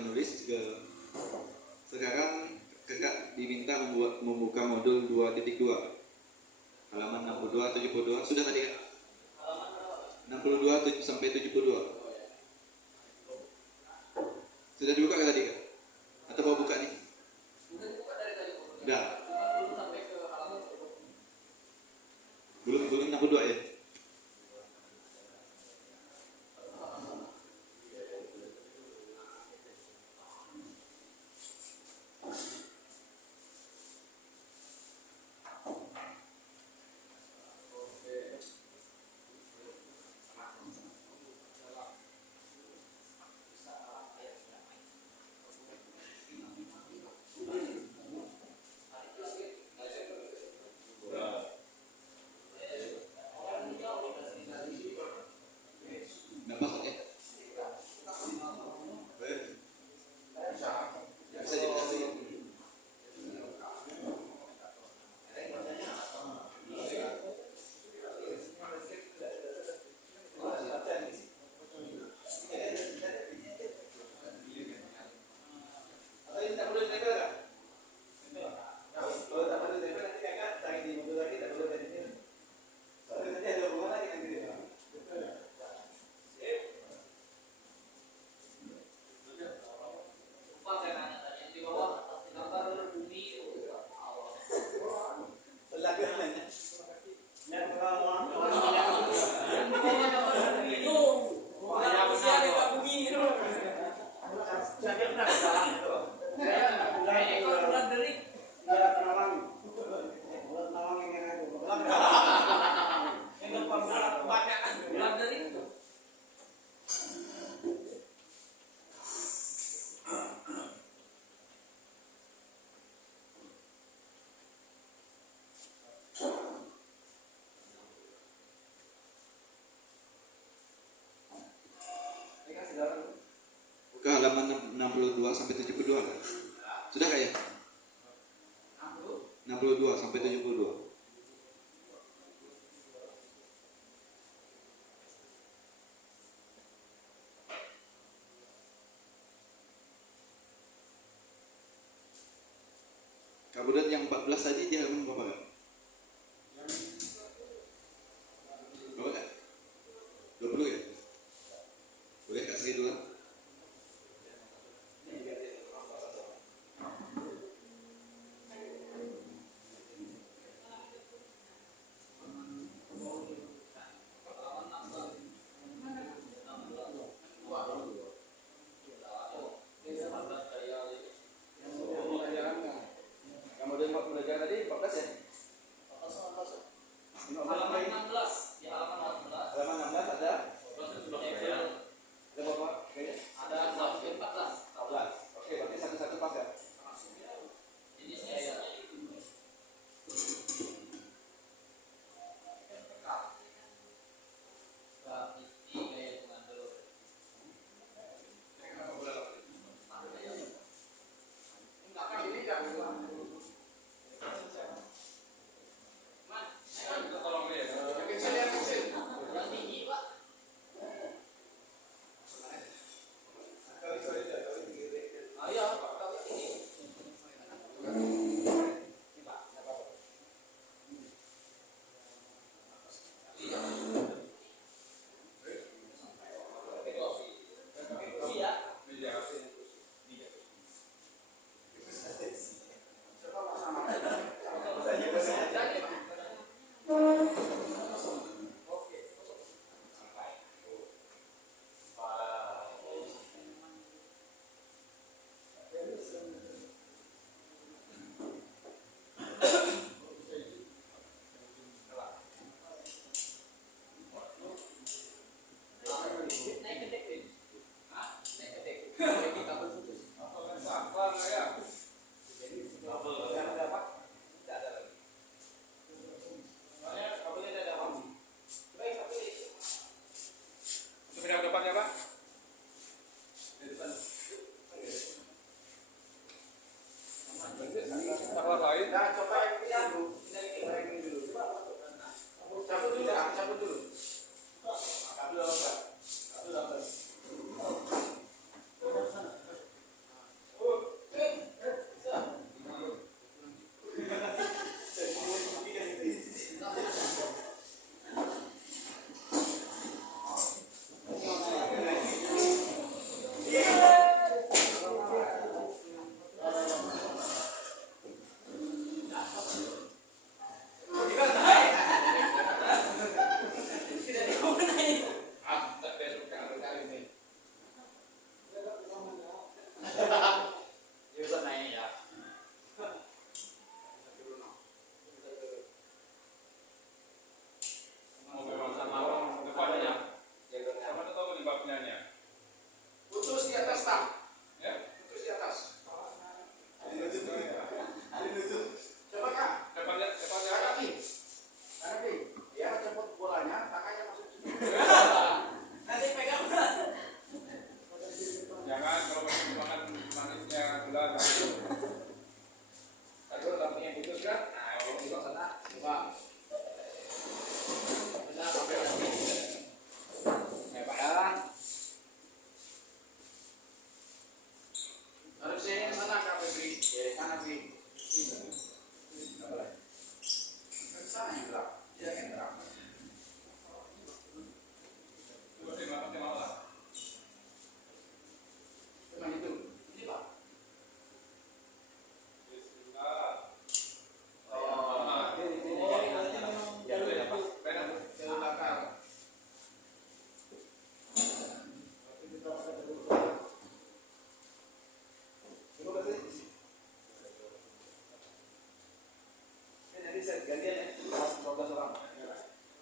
menulis ke sekarang kakak diminta membuka modul 2.2 halaman 62 72 sudah tadi kan? 62 sampai 72 sudah dibuka kan tadi kan? Atau mau buka nih? Udah. Belum 62 ya? Ke halaman 62 sampai 72 kan? Sudah kah ya? 62 sampai 72. Kemudian yang 14 tadi di halaman berapa kan? Berapa kan? 20 ya? Boleh kasih dulu.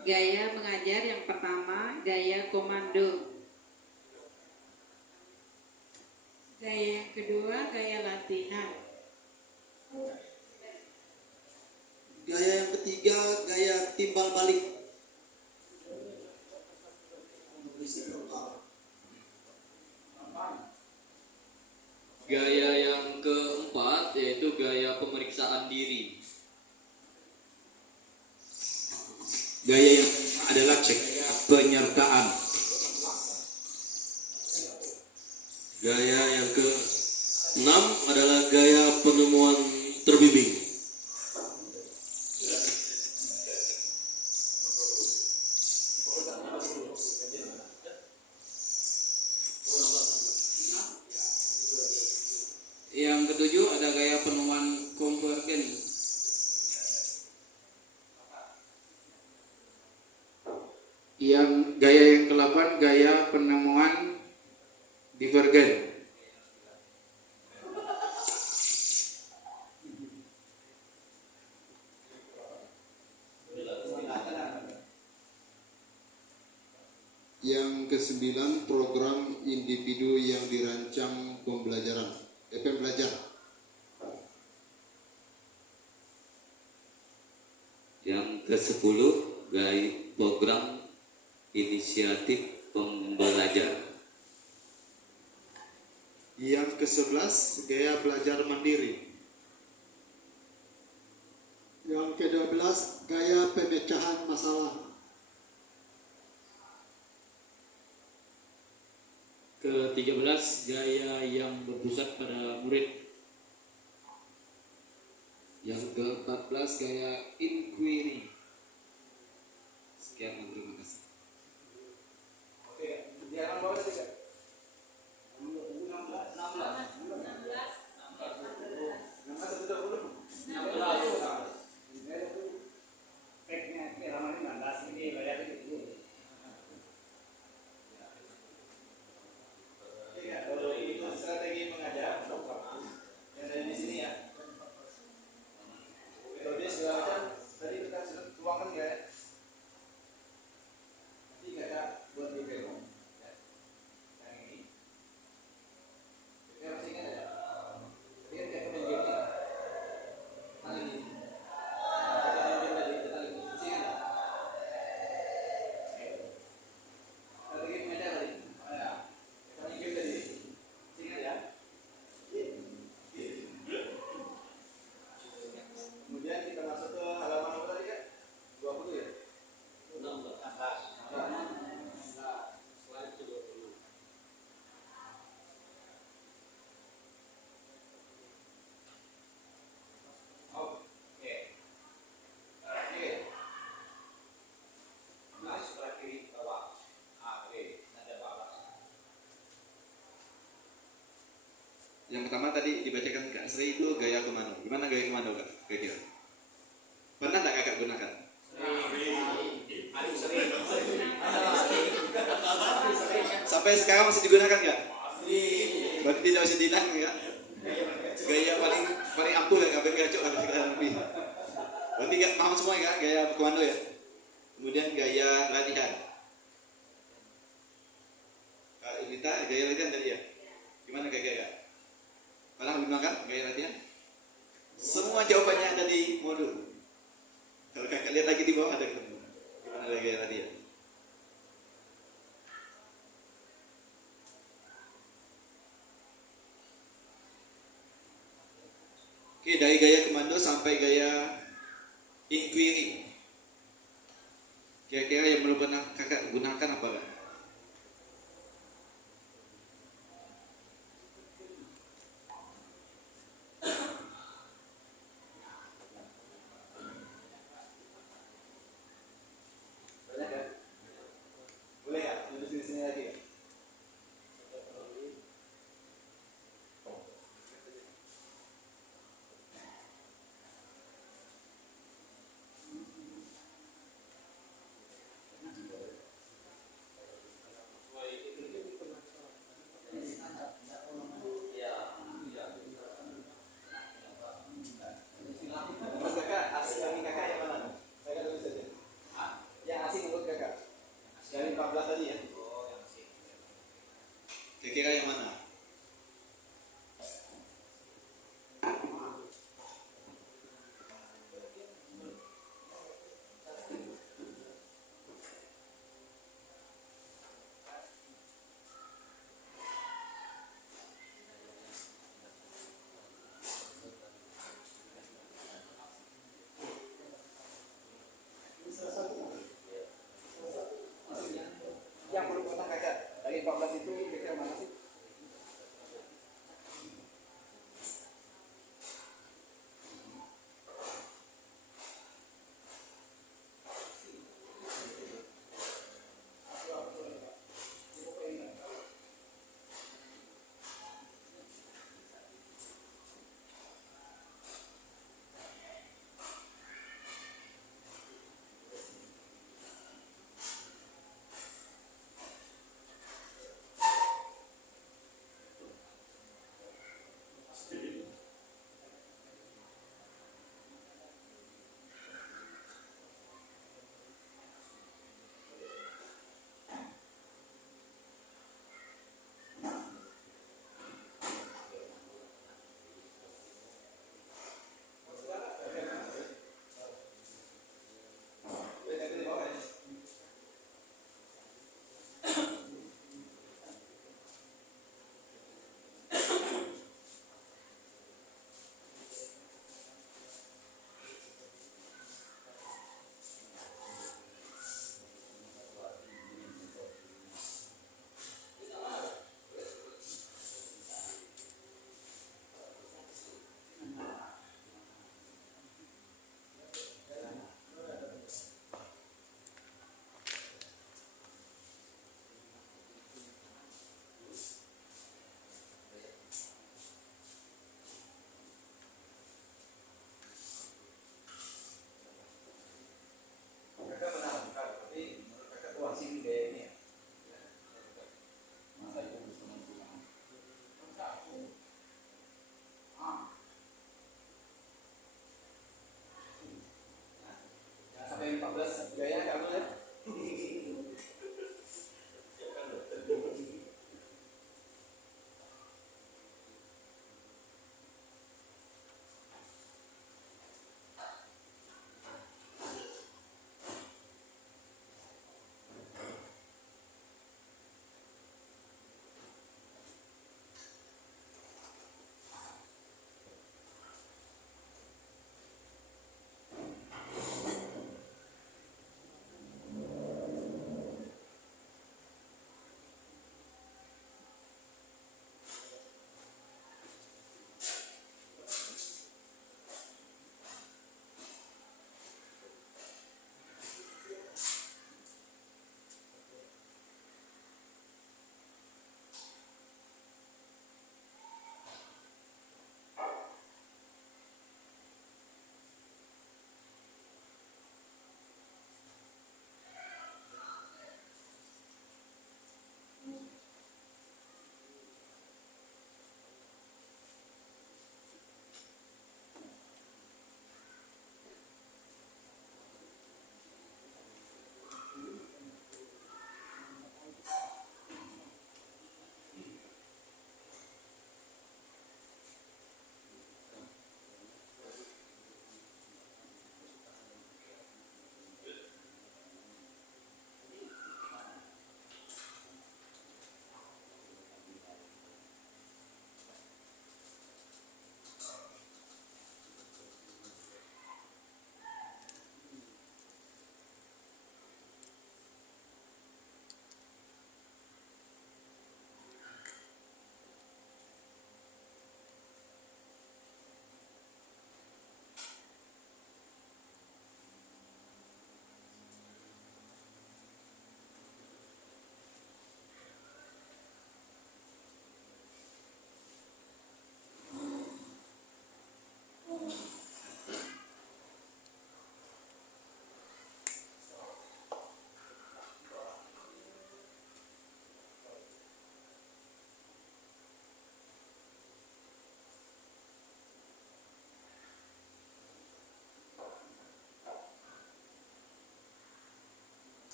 Gaya mengajar yang pertama, gaya komando. Gaya yang kedua, gaya latihan. Gaya yang ketiga, gaya timbal balik. Gaya yang keempat yaitu gaya pemeriksaan diri. Gaya yang adalah cek penyertaan. Gaya yang ke-6 adalah gaya penemuan terbimbing. Yang ketujuh ada gaya penemuan konvergen. Gaya yang ke-8 gaya penemuan divergen. Yang ke-9, program individu yang dirancang pembelajaran, pembelajar. Yang ke-10 gaya program inisiatif pembelajar. Yang ke-11, gaya belajar mandiri. Yang ke-12, gaya pemecahan masalah. Ke-13 gaya yang berpusat pada murid. Yang ke-14 gaya inquiry. Sekian, terima kasih. Strategi mengajar yang ada di sini ya. Metode segala macam tadi kita sudah tuangkan ya. Nanti kayak buat di demo. Yang ini. Kita masih ingat ya. Tadi kan kayak main game nih. Tali ini. Kita main game tadi kita lagi masih ingat. Strategi mengajar tadi. Kita main game tadi. Ingat ya. Kemudian kita masuk ke halaman apa tadi kan? 20 ya? 16. Slide ke 20. Oke. Oke. Nah, sebelah kiri bawah. Oke, ada bawah. Yang pertama tadi dibacakan Kak Sri itu gaya komando. Gimana gaya komando Kak? Kira-kira? Pernah nggak Kakak gunakan? Sampai sekarang masih digunakan nggak? Berarti tidak usah dihilang ya? Gaya paling ampuh ya, nggak bergacok lah sekarang lebih. Berarti nggak paham semua ya gaya komando ya? Kemudian gaya latihan. Kak Lita, gaya latihan tadi ya? Gimana Kak? Pernah menggunakan gaya latihan? Semua jawabannya ada di modul. Kalau Kakak lihat lagi di bawah ada ketemu. Gimana gaya latihan? Oke, dari gaya komando sampai gaya inquiry. Kira-kira yang belum pernah Kakak gunakan apa Kak? Boleh ya? Duduk di sini lagi ya?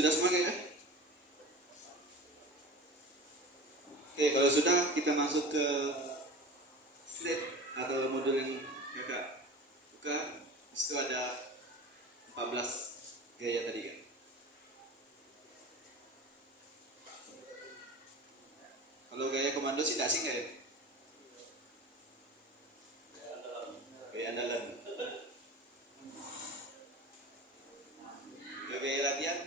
sudah semua kayaknya? Oke, kalau sudah kita masuk ke slide atau modul yang kakak buka. Disitu ada 14 gaya tadi kan. Kalau gaya komando sih dasing nggak ya? Gaya andalan. Gaya latihan.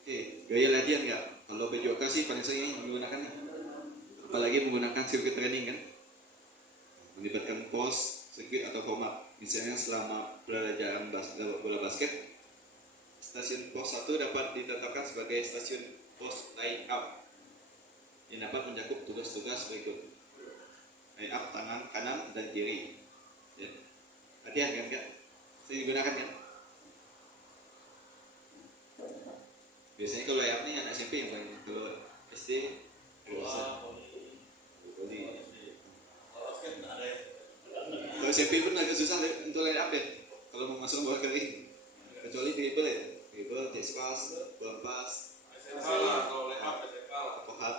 Oke, gaya latihan nggak? Kalau PJOK sih paling sering menggunakan, apalagi menggunakan sirkuit training kan, melibatkan pos, sirkuit atau format. Misalnya selama pembelajaran bola basket, stasiun pos 1 dapat ditetapkan sebagai stasiun pos line up yang dapat mencakup tugas-tugas berikut: line up tangan kanan dan kiri. Ya. Latihan kan kak? Sering digunakan kan? Biasanya kalau layar ini anak SMP yang paling, kalau SD voli. Kalau SMP pun agak susah untuk line up ya. Kalau mau masuk bola kering, kecuali dribble ya, dribble, diskus, bola pas, pohat.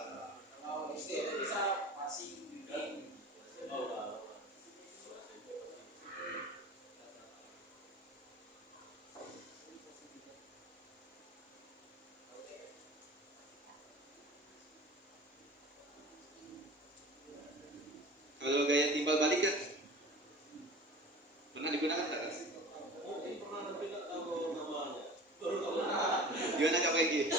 Kalau gaya timbal balik kan pernah digunakan tak? Gimana kak Peggy?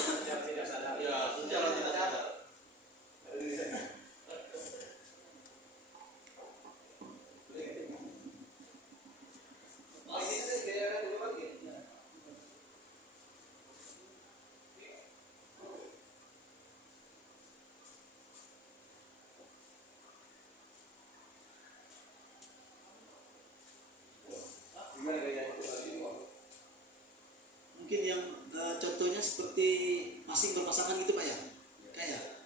Mungkin yang contohnya seperti masing berpasangan gitu pak ya, kayak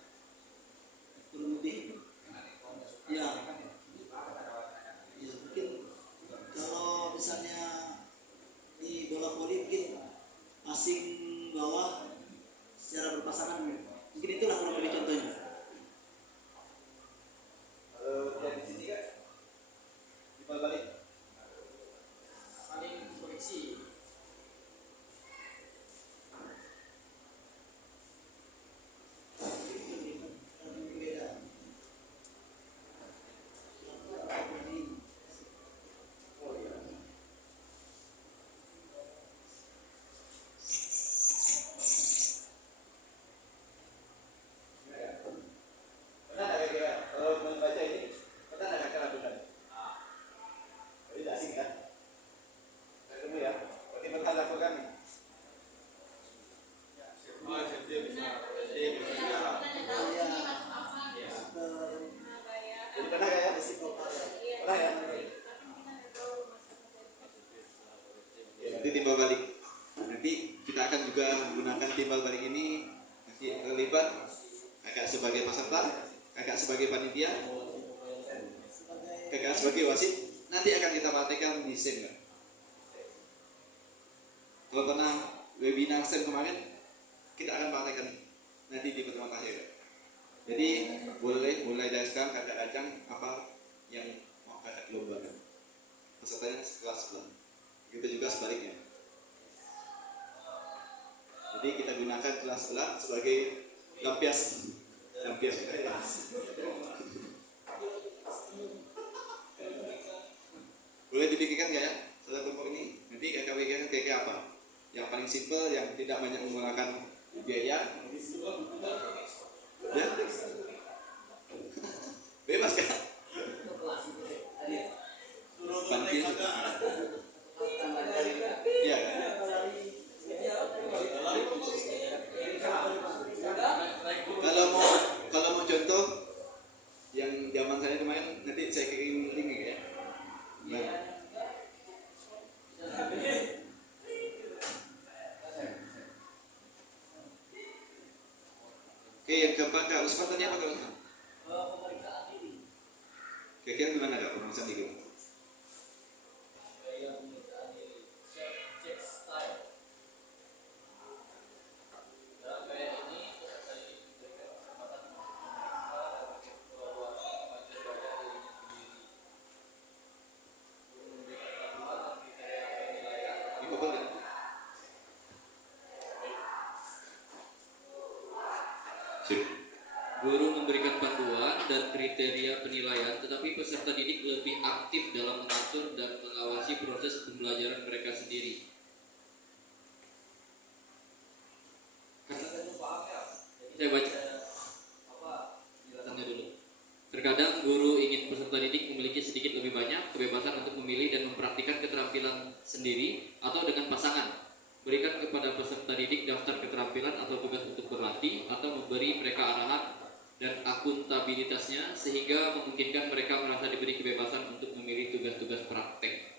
kurang lebih ya. Ya mungkin kalau misalnya di bola voli mungkin masing bawah secara berpasangan, mungkin itulah kurang lebih contohnya. Kalau yang di sini kan timbal balik. Saling koreksi. Pernah nggak kira kalau membaca ini pernah nggak kakak lakukan? Jadi tidak asing kan? Nggak ketemu ya? Berarti pernah lakukan nih? Jadi pernah nggak ya? Pernah ya? Ya, nanti timbal balik. Nanti kita akan juga menggunakan timbal balik ini nanti terlibat kakak sebagai peserta, kakak sebagai panitia, kakak sebagai wasit. Nanti akan kita praktekkan di SEM kan? Kalau pernah webinar SEM kemarin, kita akan praktekkan nanti di pertemuan akhir. Jadi boleh mulai dari sekarang kakak ajang apa yang mau kakak lombakan. Pesertanya kelas sebelah. Begitu juga sebaliknya. Jadi kita gunakan kelas sebelah sebagai lampias. Boleh dipikirkan nggak ya salah kelompok ini? Nanti kakak pikirkan kayak apa? Yang paling simpel, yang tidak banyak menggunakan biaya. Ya? Bebas kan? Panitia juga. Iya kan? Kalau mau contoh yang zaman saya kemarin, nanti saya kirim link ya. Nah, Oke, yang keempat Kak Usman tadi apa Kak Usman? Pemeriksaan diri. Kira-kira gimana Kak pemeriksaan diri? Gaya pemeriksaan diri. Check style. Dalam gaya ini peserta didik diberikan kesempatan untuk memeriksa dan mengevaluasi kemajuan gaya dirinya sendiri. Guru memberikan panduan dan kriteria penilaian. Di Google kan? Sip. Guru memberikan panduan dan kriteria penilaian, tetapi peserta didik lebih aktif dalam mengatur dan mengawasi proses pembelajaran mereka sendiri. Saya baca penjelasannya dulu. Terkadang guru ingin peserta didik memiliki sedikit lebih banyak kebebasan untuk memilih dan mempraktikkan keterampilan sendiri atau dengan pasangan. Berikan kepada peserta didik daftar keterampilan atau tugas untuk berlatih, atau memberi mereka arahan dan akuntabilitasnya sehingga memungkinkan mereka merasa diberi kebebasan untuk memilih tugas-tugas praktek.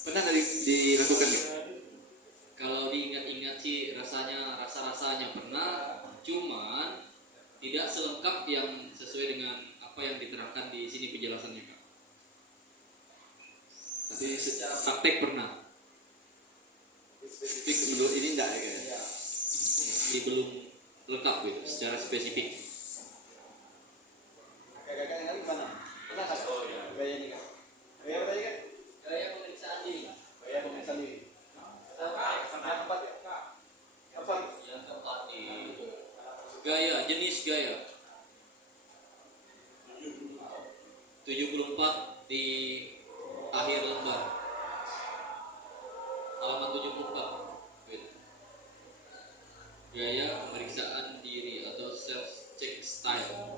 Pernah nggak dilakukan ya? Kalau diingat-ingat sih rasa-rasanya pernah, cuman tidak selengkap yang sesuai dengan apa yang diterangkan di sini penjelasannya Kak. Tapi secara praktek pernah. Spesifik menurut ini enggak ya kayaknya? Ini belum lengkap gitu secara spesifik. Kakak yang lain gimana? Pernah nggak? Oh iya. Gaya ini Kak? Gaya apa tadi Kak? Gaya pemeriksaan diri. Gaya pemeriksaan diri. Yang keempat ya? Apa? Yang keempat di Gaya, jenis gaya 74 di akhir lembar, halaman 74. Wait. Gaya pemeriksaan diri atau self check style.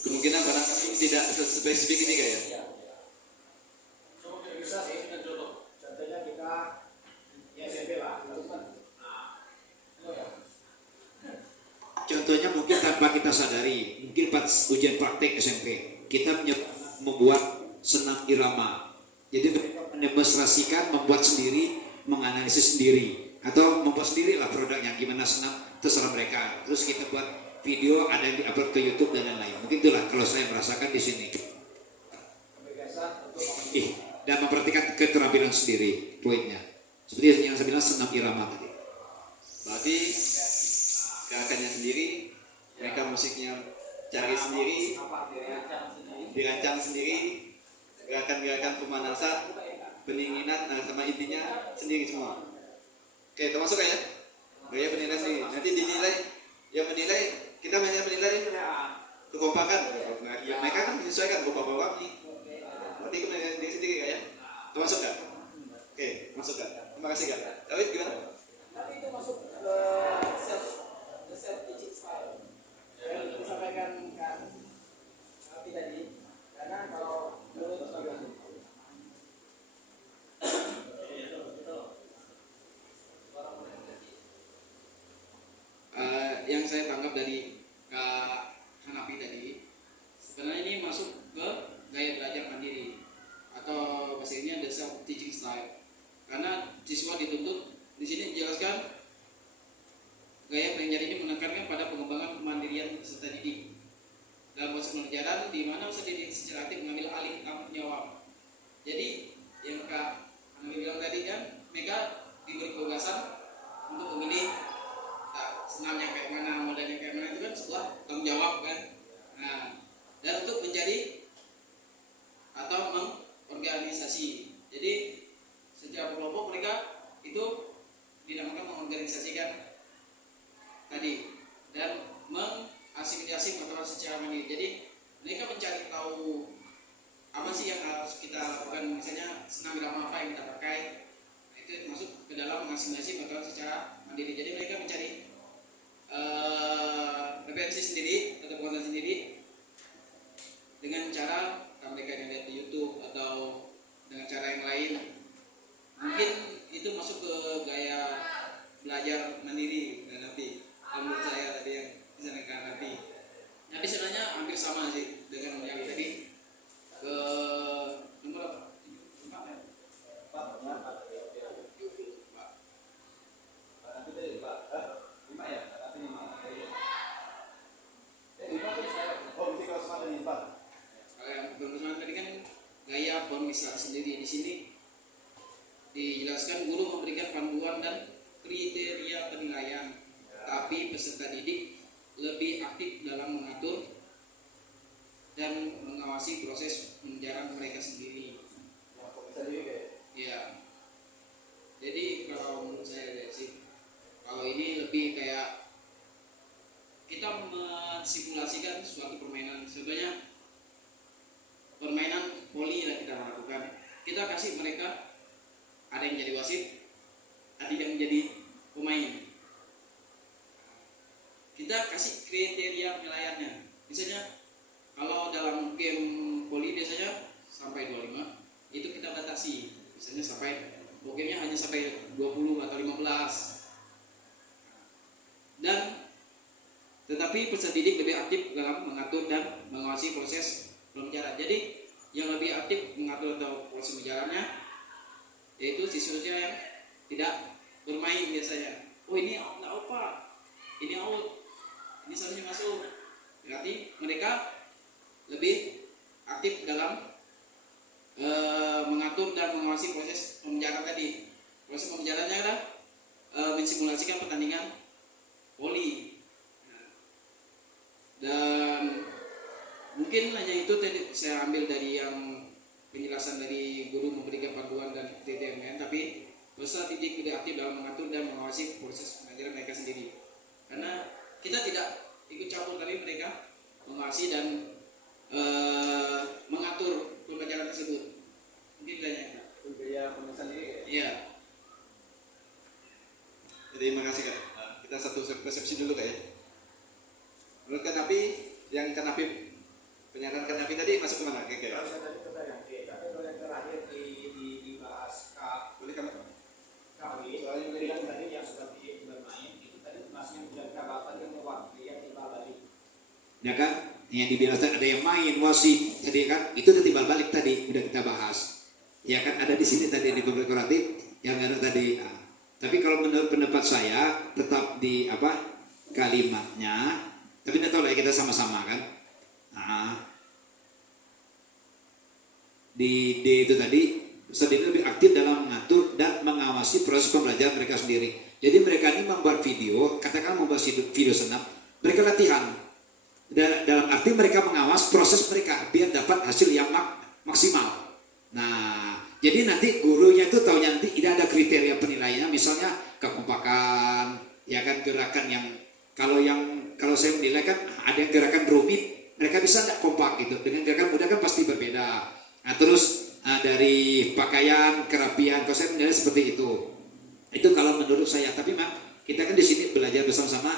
Kemungkinan barangkali tidak spesifik ini Kak ya? bisa sih dengan contoh. Contohnya kita ya SMP lah. Contohnya mungkin tanpa kita sadari, mungkin pas ujian praktek SMP, kita membuat senam irama. Jadi mereka mendemonstrasikan, membuat sendiri, menganalisis sendiri, atau membuat sendiri lah produknya, gimana senam, terserah mereka. Terus kita buat video, ada yang di-upload ke YouTube dan lain-lain. Mungkin itulah kalau saya merasakan di sini. Dan memperhatikan keterampilan sendiri, poinnya. Seperti yang saya bilang senam irama tadi. Berarti gerakannya sendiri, mereka musiknya cari sendiri, dirancang sendiri, gerakan-gerakan pemanasan, pendinginan, sama intinya sendiri semua. Oke, termasuk ya? Gaya penilaian sendiri. Nanti dinilai, yang menilai, kita hanya menilai kekompakan. Mereka kan menyesuaikan kompak bawah nih. Berarti penilaian sendiri ya? Termasuk nggak? Oke, masuk nggak? Terima kasih Kak. David gimana? Tapi itu masuk ke self teaching style. Yang disampaikan Kak Alfi tadi, karena kalau menurut Yang saya tangkap dari Kak Hanafi tadi, sebenarnya ini masuk ke gaya belajar mandiri atau bahasa ini ada self teaching style. Karena siswa dituntut di sini dijelaskan gaya belajar ini menekankan pada pengembangan kemandirian peserta didik dalam proses pembelajaran, di mana peserta didik secara aktif mengambil alih tanggung jawab. Jadi yang Kak Hanafi bilang tadi kan, mereka diberi kebebasan untuk memilih senamnya kayak mana, modelnya kayak mana, itu kan sebuah tanggung jawab kan. Nah, dan untuk menjadi atau mengorganisasi. Jadi yang harus kita lakukan, misalnya senam irama apa yang kita pakai, nah, itu masuk ke dalam masing-masing mengetahui secara mandiri. Jadi mereka mencari referensi sendiri atau pengetahuan sendiri dengan cara mereka yang lihat di YouTube atau dengan cara yang lain. Mungkin itu masuk ke gaya belajar mandiri dan nanti menurut saya tadi yang disampaikan nanti. Jadi sebenarnya hampir sama sih dengan yang tadi ke nomor apa? Kalau yang berkesan tadi kan gaya pemisahan sendiri. Di sini dijelaskan guru memberikan panduan dan kriteria penilaian, tapi peserta didik lebih aktif dalam mengatur dan mengawasi proses pembelajaran mereka sendiri. Ya. Jadi kalau menurut saya sih, kalau ini lebih kayak kita mensimulasikan suatu permainan. Sebenarnya permainan voli yang kita lakukan. Kita kasih mereka, ada yang jadi wasit, ada yang menjadi pemain. Kita kasih kriteria penilaiannya. Misalnya kalau dalam game voli biasanya sampai 25, itu kita batasi. Misalnya sampai gamenya hanya sampai 20 atau 15. Dan tetapi peserta didik lebih aktif dalam mengatur dan mengawasi proses pembelajaran. Jadi yang lebih aktif mengatur atau proses pembelajarannya yaitu siswa-siswa yang tidak bermain biasanya. Oh ini out, nggak apa, ini out, ini seharusnya masuk. Berarti mereka lebih aktif dalam mengatur dan mengawasi proses pembelajaran tadi. Proses pembelajarannya adalah mensimulasikan pertandingan voli. Dan mungkin hanya itu tadi saya ambil dari yang penjelasan dari guru memberikan panduan dan kriteria, tapi peserta didik tidak aktif dalam mengatur dan mengawasi proses pembelajaran mereka sendiri. Karena kita tidak ikut campur, tapi mereka mengawasi dan mengatur pembelajaran tersebut. Mungkin banyak. Gaya pemesan diri. Iya. Jadi makasih Kak. Kita satu persepsi dulu Kak ya. Menurut Kak Napi, yang Kak Napi, pernyataan Kak Napi tadi masuk kemana? Kayak Saya tadi ke yang K, tapi kalau yang terakhir dibahas K, boleh Kak? kawin, yang tadi yang seperti bermain, itu tadi masih yang K yang mewakili yang timbal balik. Ya kan? Yang dibilang ada yang main wasit tadi kan, itu udah timbal balik tadi udah kita bahas. Ya kan ada di sini tadi di publik kreatif yang ada tadi. Nah, tapi kalau menurut pendapat saya tetap di apa kalimatnya, tapi tidak tahu lah ya, kita sama-sama kan. Nah, di D itu tadi peserta didik lebih aktif dalam mengatur dan mengawasi proses pembelajaran mereka sendiri. Jadi mereka ini membuat video, katakan membuat video senam, mereka latihan. Dalam arti mereka mengawas proses mereka biar dapat hasil yang maksimal. Nah, jadi nanti gurunya itu tahu nanti tidak ada kriteria penilaiannya, misalnya kekompakan, ya kan gerakan yang kalau saya menilai kan ada yang gerakan rumit, mereka bisa tidak kompak gitu. Dengan gerakan mudah kan pasti berbeda. Nah, terus dari pakaian, kerapian, kalau saya menilai seperti itu. Itu kalau menurut saya. Tapi memang kita kan di sini belajar bersama-sama,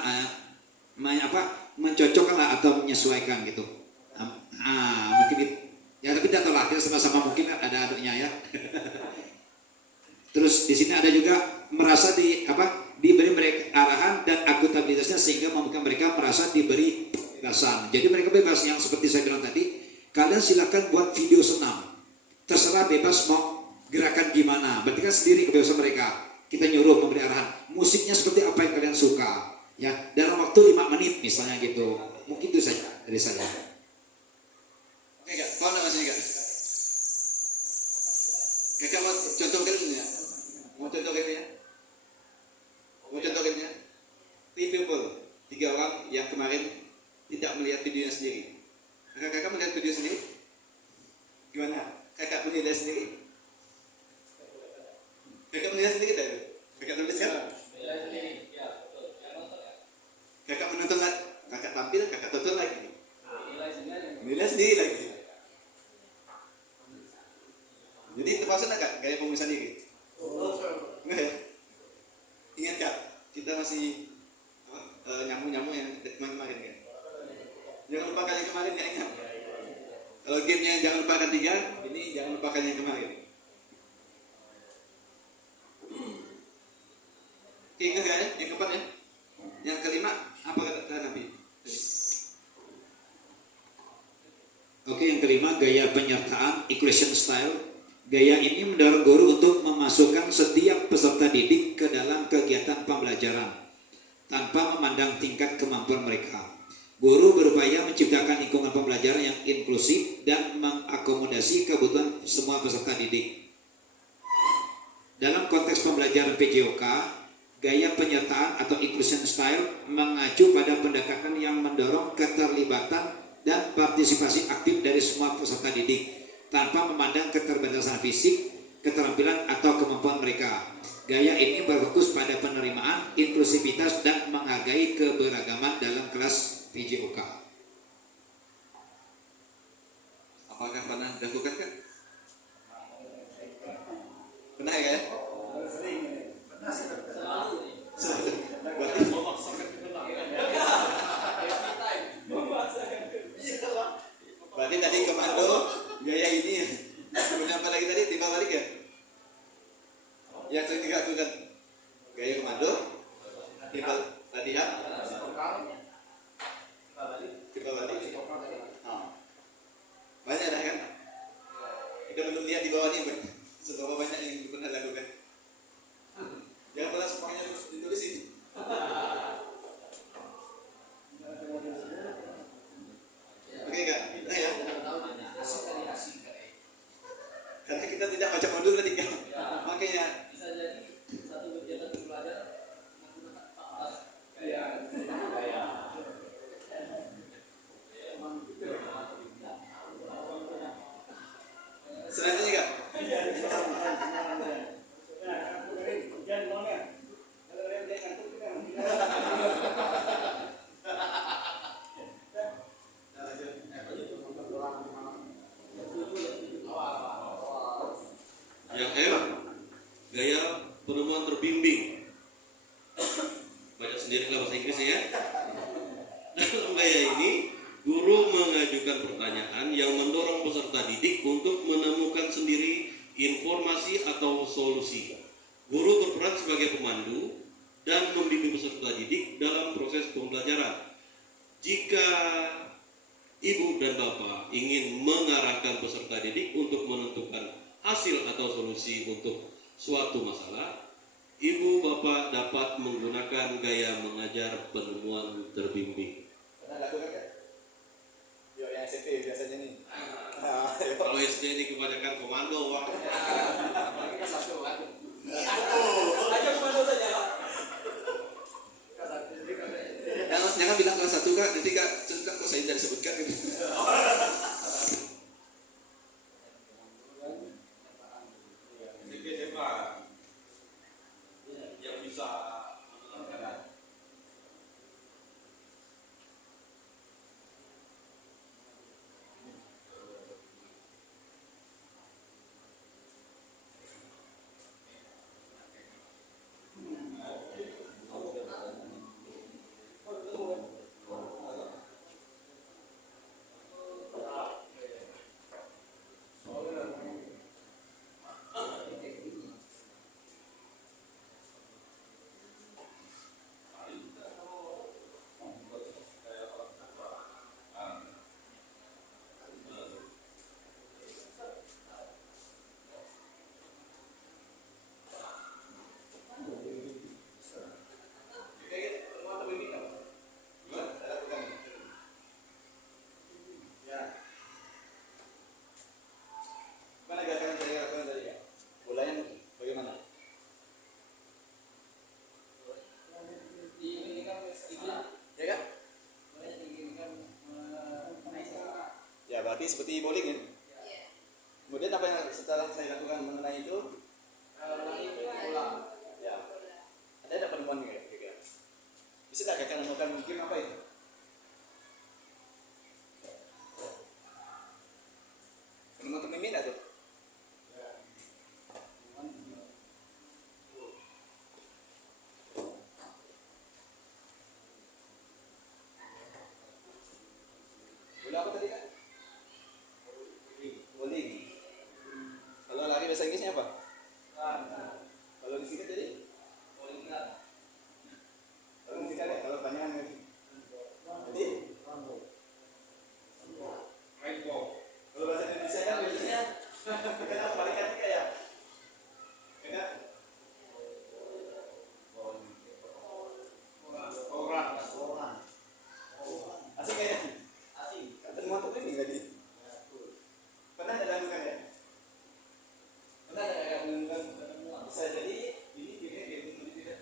mencocokkan lah atau menyesuaikan gitu. Mungkin itu. Ya tapi tidak tahu lah, kita sama-sama mungkin ada aduknya ya. Terus di sini ada juga merasa diberi mereka arahan dan akuntabilitasnya sehingga membuat mereka merasa diberi kebebasan. Jadi mereka bebas yang seperti saya bilang tadi, kalian silakan buat video senam. Terserah bebas mau gerakan gimana. Berarti kan sendiri kebebasan mereka. Kita nyuruh memberi arahan. Musiknya seperti apa yang kalian suka. Ya, dalam waktu 5 menit misalnya gitu. Mungkin itu saja dari saya. Oke Kak, mau nggak sini Kak? Kakak mau contohkan ini ya? Mau contohkan ya? Mau contohkan ya? 3 people, 3 orang yang kemarin tidak melihat videonya sendiri. Kakak melihat video sendiri? Gimana? Kakak menilai sendiri? Kakak menilai sendiri tadi? Kakak tulis kan? Kakak menonton lagi, kakak tampil, kakak tonton lagi. Menilai sendiri lagi. Jadi terpaksa enggak gaya penulisan diri? Enggak ya? Ingat Kak, kita masih nyamuk-nyamuk yang kemarin kan? Jangan lupakan yang kemarin, nggak ingat? Kalau gamenya jangan lupakan 3, ini jangan lupakan yang kemarin. Oke, ingat nggak ya? Yang keempat ya? Yang kelima, apa kata Nabi? Oke, yang kelima, gaya penyertaan, inclusion style. Gaya ini mendorong guru untuk memasukkan setiap peserta didik ke dalam kegiatan pembelajaran tanpa memandang tingkat kemampuan mereka. Guru berupaya menciptakan lingkungan pembelajaran yang inklusif dan mengakomodasi kebutuhan semua peserta didik. Dalam konteks pembelajaran PJOK, gaya penyertaan atau inclusion style mengacu pada pendekatan yang mendorong keterlibatan dan partisipasi aktif dari semua peserta didik tanpa memandang keterbatasan fisik, keterampilan atau kemampuan mereka. Gaya ini berfokus pada penerimaan, inklusivitas, dan menghargai keberagaman dalam kelas PJOK. Apakah pernah dilakukan kan? Pernah ya? Berarti tadi komando gaya ini ya. Kemudian apa lagi tadi? Tiba balik ya? Yang sering dilakukan gaya komando, tiba latihan, tiba balik. Oh. Banyak dah kan? Kita belum lihat di bawah ini seberapa banyak yang pernah lakukan. Jangan pernah semuanya ditulis ini. Oke Kak, nah ya. Karena kita tidak baca modul tadi kan, makanya. Selanjutnya Kak. Yang F, gaya penemuan terbimbing. Baca sendiri lah bahasa Inggrisnya ya. Dalam gaya ini, guru mengajukan pertanyaan yang mendorong peserta didik untuk menemukan sendiri informasi atau solusi. Guru berperan sebagai pemandu dan membimbing peserta didik dalam proses pembelajaran. Jika ibu dan bapak ingin mengarahkan peserta didik untuk menentukan hasil atau solusi untuk suatu masalah, ibu bapak dapat menggunakan gaya mengajar penemuan terbimbing. Pernah lakukan kan? Yuk yang SMP biasanya nih. Kalau SD ini kebanyakan komando, Wak. Jangan bilang kelas 1 Kak, nanti Kak kok saya tidak disebutkan gitu. Yang bisa berarti seperti bowling ya. Kemudian apa yang setelah saya lakukan mengenai itu? Ya. Ada tidak penemuan kira-kira? Bisa tak kakak menemukan mungkin apa itu? Penemuan termimin atau? bahasa Inggrisnya apa? Kalau disingkat jadi? Kalau disingkat ya, kalau panjang jadi? Kalau bahasa Indonesia kan biasanya kita kebalikan juga ya. Kita orang. Asing kayaknya. Asing. Kata mau tuh ini tadi. Pernah ada lakukan ya? Pernah ada yang melakukan? Bisa jadi ini tidak.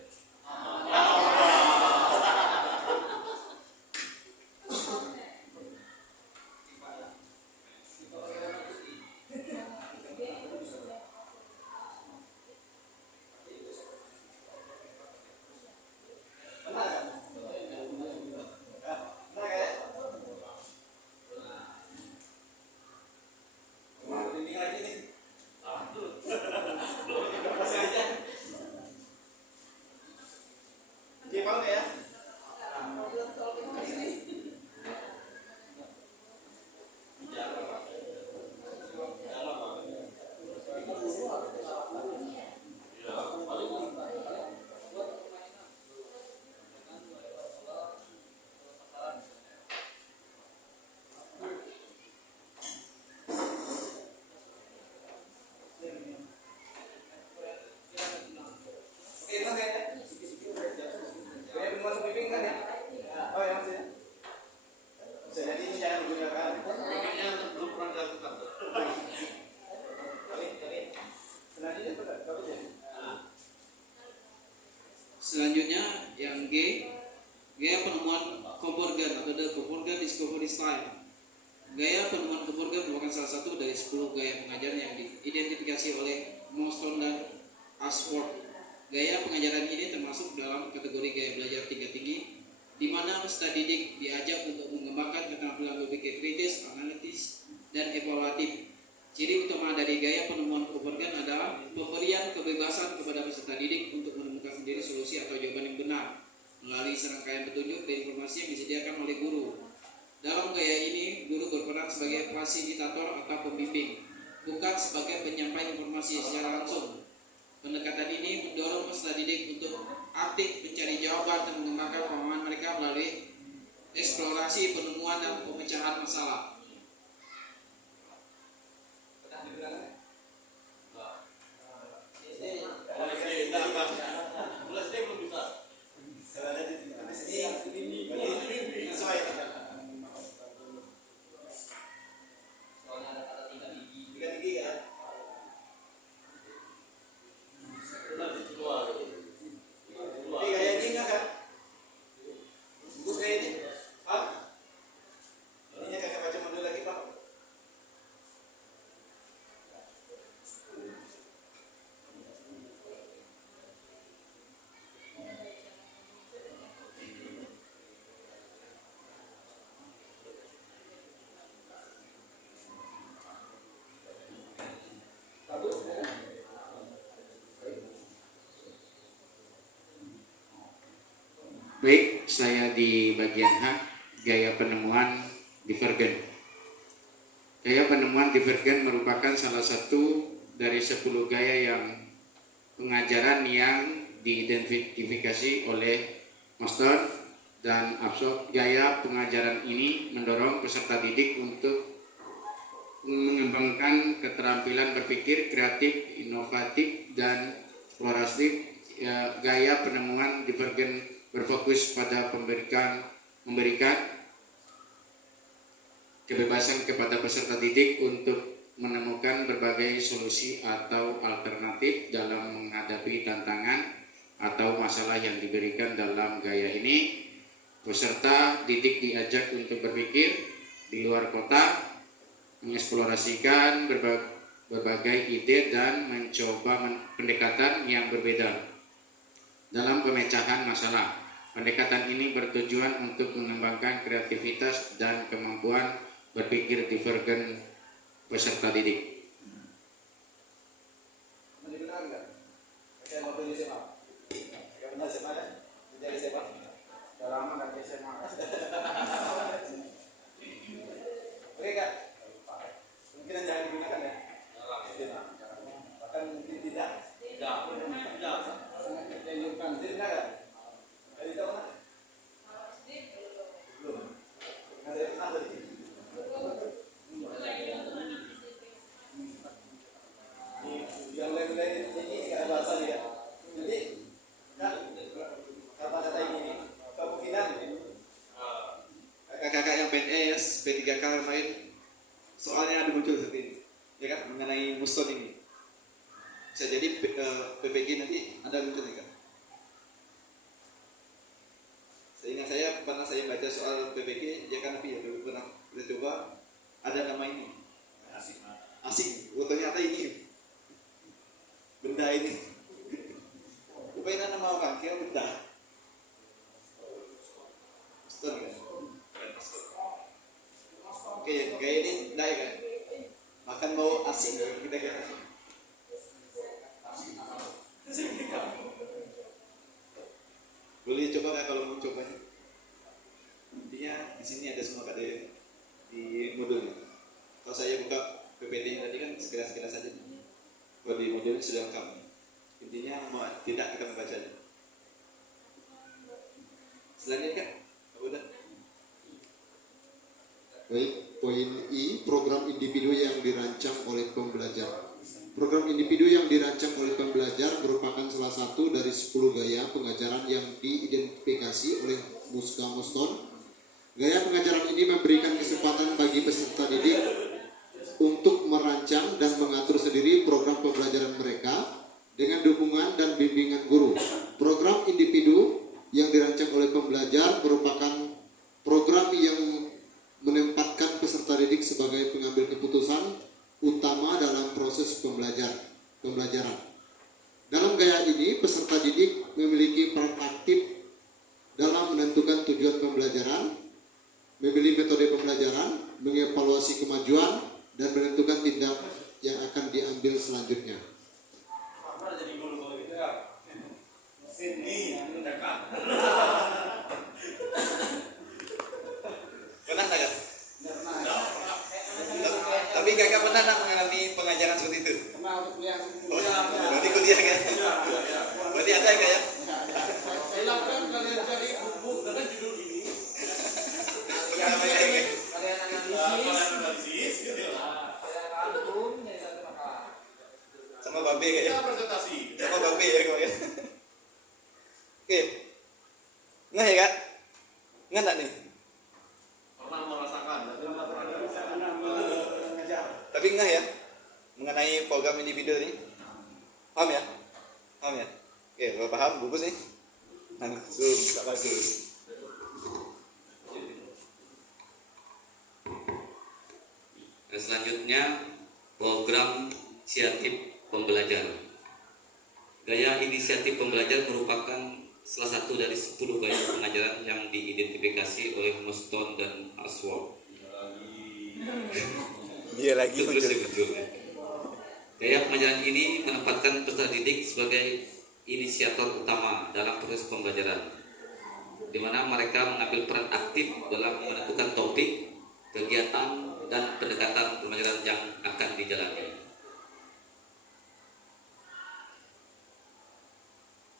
Selanjutnya yang G, gaya penemuan Coburgen atau the Coburgen discovery style. Gaya penemuan Coburgen merupakan salah satu dari 10 gaya pengajaran yang diidentifikasi oleh Mostron dan Ashworth. Gaya pengajaran ini termasuk dalam kategori gaya belajar tingkat tinggi, di mana peserta didik diajak untuk mengembangkan keterampilan berpikir kritis, analitis, dan evaluatif. Ciri utama dari gaya penemuan Coburgen adalah pemberian kebebasan kepada peserta didik untuk menemukan sendiri solusi atau jawaban yang benar melalui serangkaian petunjuk dan informasi yang disediakan oleh guru. Dalam gaya ini, guru berperan sebagai fasilitator atau pembimbing, bukan sebagai penyampai informasi secara langsung. Pendekatan ini mendorong peserta didik untuk aktif mencari jawaban dan mengembangkan pemahaman mereka melalui eksplorasi, penemuan, dan pemecahan masalah. Baik, saya di bagian H, gaya penemuan Divergen. Gaya penemuan Divergen merupakan salah satu dari 10 gaya yang pengajaran yang diidentifikasi oleh Mostron dan Ashworth. Gaya pengajaran ini mendorong peserta didik untuk mengembangkan keterampilan berpikir kreatif, inovatif, dan eksploratif. Gaya penemuan Divergen berfokus pada memberikan kebebasan kepada peserta didik untuk menemukan berbagai solusi atau alternatif dalam menghadapi tantangan atau masalah yang diberikan dalam gaya ini. Peserta didik diajak untuk berpikir di luar kotak, mengeksplorasikan berbagai ide dan mencoba pendekatan yang berbeda dalam pemecahan masalah. Pendekatan ini bertujuan untuk mengembangkan kreativitas dan kemampuan berpikir divergen peserta didik. Mungkin jangan digunakan ya. yang lain-lain ini nggak bahasa ya. Jadi kata-kata ini kemungkinan kakak-kakak yang PNS, P3K lain soalnya ada muncul seperti ini, ya kan, mengenai muston ini. Bisa jadi PPG nanti ada muncul kan? Seingat saya pernah saya baca soal PPG, ya kan, tapi ya dulu pernah coba ada nama ini. Asik, ternyata ini benda ini. Rupanya nama orang kira benda. Muston kan? Oke, gaya ini naik kan? Makan mau asing kita kan? Boleh coba nggak kalau mau coba? Intinya di sini ada semua kata di modulnya. Kalau saya buka PPT tadi kan sekilas-sekilas saja. Kalau di modulnya sudah lengkap. Intinya mau tidak kita membacanya. Selanjutnya kan? Udah. Baik, poin I, program individu yang dirancang oleh pembelajar. Program individu yang dirancang oleh pembelajar merupakan salah satu dari 10 gaya pengajaran yang diidentifikasi oleh Muska Muston. Gaya pengajaran ini memberikan kesempatan bagi peserta didik untuk merancang dan mengatur sendiri program pembelajaran mereka dengan dukungan dan bimbingan guru. Program individu yang dirancang oleh pembelajar merupakan program yang menempatkan peserta didik sebagai pengambil keputusan utama dalam proses pembelajaran. Dalam gaya ini, peserta didik memiliki peran aktif dalam menentukan tujuan pembelajaran, memilih metode pembelajaran, mengevaluasi kemajuan, dan menentukan tindak yang akan diambil selanjutnya. Pernah tak kan? Tapi kakak pernah tak mengalami pengajaran seperti itu? Berarti kuliah kan? Berarti ada kan ya? Silakan kalian cari buku dengan judul ini. Kalian Analisis. sama babe kayaknya. Presentasi. Sama babe ya kau ya. Oke. Nah ya kak? Nggak tak nih? Pernah merasakan, tapi nggak pernah Tapi nggak ya? Mengenai program individu ini? Paham ya? Paham ya? Oke, kalau paham, bungkus nih. Langsung, tak bagus. Dan selanjutnya program inisiatif pembelajar. Gaya inisiatif pembelajar merupakan salah satu dari 10 gaya pengajaran yang diidentifikasi oleh Muston dan Ashworth. Dia lagi Terus munculnya. Gaya pengajaran ini menempatkan peserta didik sebagai inisiator utama dalam proses pembelajaran, di mana mereka mengambil peran aktif dalam menentukan topik, kegiatan, dan pendekatan pembelajaran yang akan dijalani.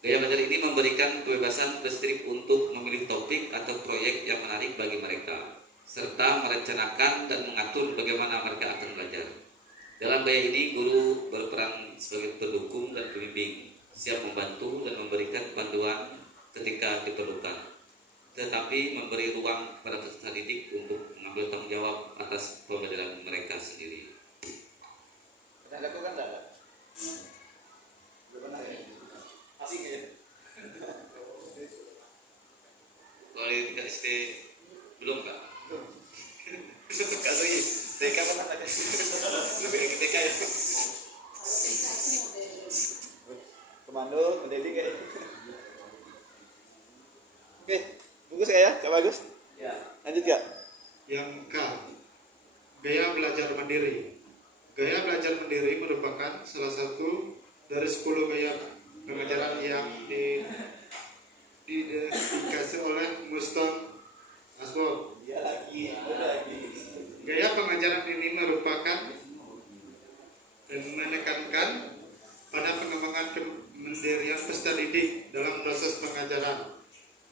Gaya belajar ini memberikan kebebasan peserta untuk memilih topik atau proyek yang menarik bagi mereka, serta merencanakan dan mengatur bagaimana mereka akan belajar. Dalam gaya ini, guru berperan sebagai pendukung dan pembimbing, siap membantu dan memberikan panduan ketika diperlukan, tetapi memberi ruang pada peserta didik untuk mengambil tanggung jawab atas pembelajaran mereka sendiri. Pernah lakukan tak? Belum pernah ya? Asing ya? Kalau di tingkat SD belum kak? Kak Sui, TK pernah tak? Lebih ke TK ya? Komando, mendidik ya? Oke, bungkus kak ya? Kak Bagus? Ya. Lanjut kak? Yang K, gaya belajar mandiri. Gaya belajar mandiri merupakan salah satu dari 10 gaya pengajaran yang diidentifikasi oleh Muston Ashworth. Gaya pengajaran ini merupakan menekankan pada pengembangan kemandirian peserta didik dalam proses pengajaran,